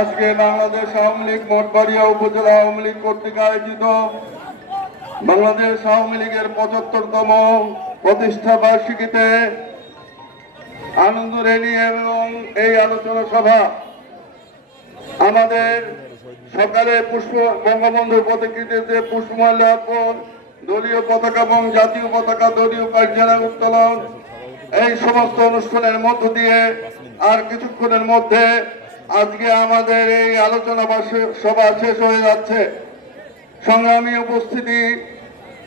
আজকে বাংলাদেশ আওয়ামী লীগ মঠবাড়িয়া উপজেলা আওয়ামী লীগ কর্তৃক আয়োজিত বাংলাদেশ আওয়ামী লীগের পঁচাত্তরতম প্রতিষ্ঠা বার্ষিকীতে আনন্দ র্যালি এবং এই আলোচনা সভা আমাদের সকালে পুষ্প বঙ্গবন্ধুর প্রতিকৃতিতে পুষ্পমাল্য অর্পণ, দলীয় পতাকা এবং জাতীয় পতাকা দলীয় কার্যালয় উত্তোলন, এই সমস্ত অনুষ্ঠানের মধ্য দিয়ে আর কিছুক্ষণের মধ্যে আজকে আমাদের এই আলোচনা সভা শেষ হয়ে যাচ্ছে। সংগ্রামী উপস্থিতি,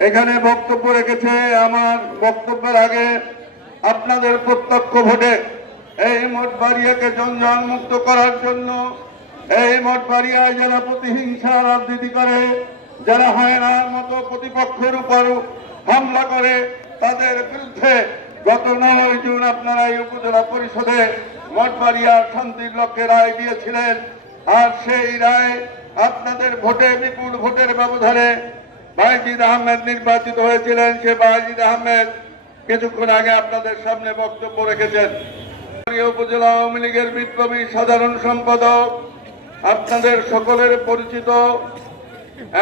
এখানে বক্তব্য রেখেছে আমার বক্তব্যের আগে আপনাদের প্রত্যক্ষ ভোটে এই মঠ বাড়িয়াকে জঞ্জাল মুক্ত করার জন্য, এই মঠ বাড়িয়ায় যারা প্রতিহিংসা রাজনীতি করে, যারা হায়নার মতো প্রতিপক্ষের উপর হামলা করে, তাদের বিরুদ্ধে গত নয় জুন আপনারা এই উপজেলা পরিষদে মঠবাড়িয়ার শান্তির লক্ষ্যে রায় দিয়েছিলেন। আর সেই রায় আপনাদের ভোটে, বিপুল ভোটের ব্যবধানে বাইজিদ আহমেদ নির্বাচিত হয়েছিলেন। সে বাইজিদ আহমেদ কিছুক্ষণ আগে আপনাদের সামনে বক্তব্য রেখেছেন। উপজেলা আওয়ামী লীগের বিপ্লবী সাধারণ সম্পাদক, আপনাদের সকলের পরিচিত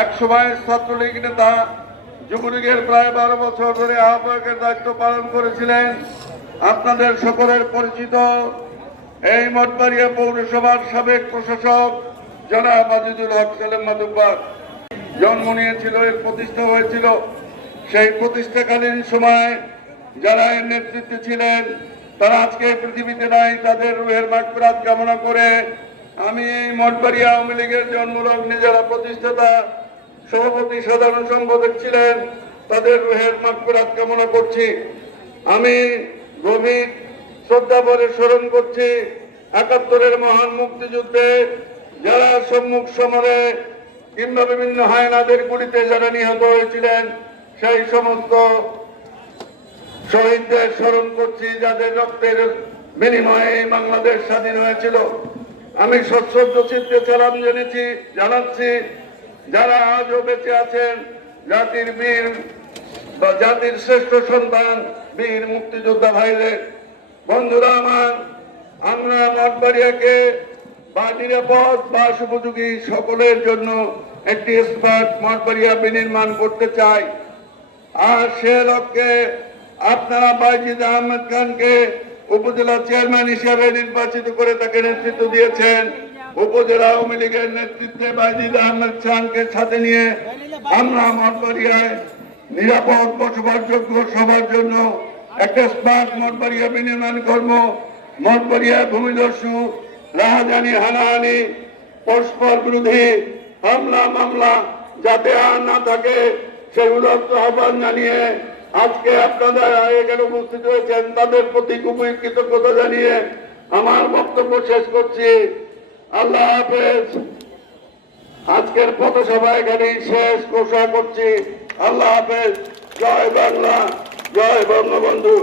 এক সময় ছাত্রলীগ নেতা, যুবলীগের প্রায় বারো বছর ধরে আহ্বায়কের দায়িত্ব পালন করেছিলেন। আপনাদের সকলের পরিচিত এই মঠবাড়িয়া পৌরসভার সাবেক প্রশাসক জনাব আজিজুল হক সেলেম মাদুব্বার জন্ম নিয়েছিল, এর প্রতিষ্ঠা হয়েছিল। সেই প্রতিষ্ঠাকালীন সময় যারা এর নেতৃত্বে ছিলেন, তারা আজকে পৃথিবীতে নাই, তাদের রুহের মাগফিরাত কামনা করে আমি এই মঠবাড়িয়া আওয়ামী লীগের জন্মলগ্নে যারা প্রতিষ্ঠাতা, সভাপতি, সাধারণ সম্পাদক ছিলেন, তাদের রুহের মাগফিরাত কামনা করছি। আমি গভীর শ্রদ্ধা ভরে স্মরণ করছি একাত্তরের মহান মুক্তিযুদ্ধে যারা সম্মুখ সমরে কিংবা বিভিন্ন হায়নাদের গুলিতে যারা নিহত হয়েছিলেন, সেই সমস্ত শহীদদের স্মরণ করছি যাদের রক্তের বিনিময়ে বাংলাদেশ স্বাধীন হয়েছিল। আমি সশ্রদ্ধ চিত্তে সালাম জেনেছি জানাচ্ছি, যারা আজও বেঁচে আছেন, জাতির বীর বা জাতির শ্রেষ্ঠ সন্তান, বীর মুক্তিযোদ্ধা ভাইদের বন্ধুরা আমার, আমরা মঠবাড়িয়াকে বা নিরাপদ বাস উপযোগী সকলের জন্য একটি স্মার্ট মঠবাড়িয়া বিনির্মাণ করতে চাই। আর সে লক্ষ্যে আপনারা বাইজিদ আহমেদ খানকে উপজেলা চেয়ারম্যান হিসাবে নির্বাচিত করে তাকে নেতৃত্ব দিয়েছেন। উপজেলা আওয়ামী লীগের নেতৃত্বে বাইজিদ আহমেদ খানকে সাথে নিয়ে আমরা মঠবাড়িয়ায় নিরাপদ বসবাসযোগ্য সবার জন্য একটা স্মার্ট মঠবাড়িয়া বিনির্মাণ কর্ম, মঠবাড়িয়া ভূমিদস্যু রাহাজানি, হানাহানি, পরস্পর বিরোধী হামলা, মামলা, যাতে আর না থাকে, সেই উদাত্ত আহ্বান জানিয়ে আজকে আপনারা এখানে উপস্থিত হয়েছেন, তাদের প্রতি খুবই কৃতজ্ঞতা জানিয়ে আমার বক্তব্য শেষ করছি। আল্লাহ হাফেজ। আজকের পথসভা এখানেই শেষ, ঘোষণা করছি। আল্লাহ হাফেজ। জয় বাংলা। জয় বঙ্গবন্ধু।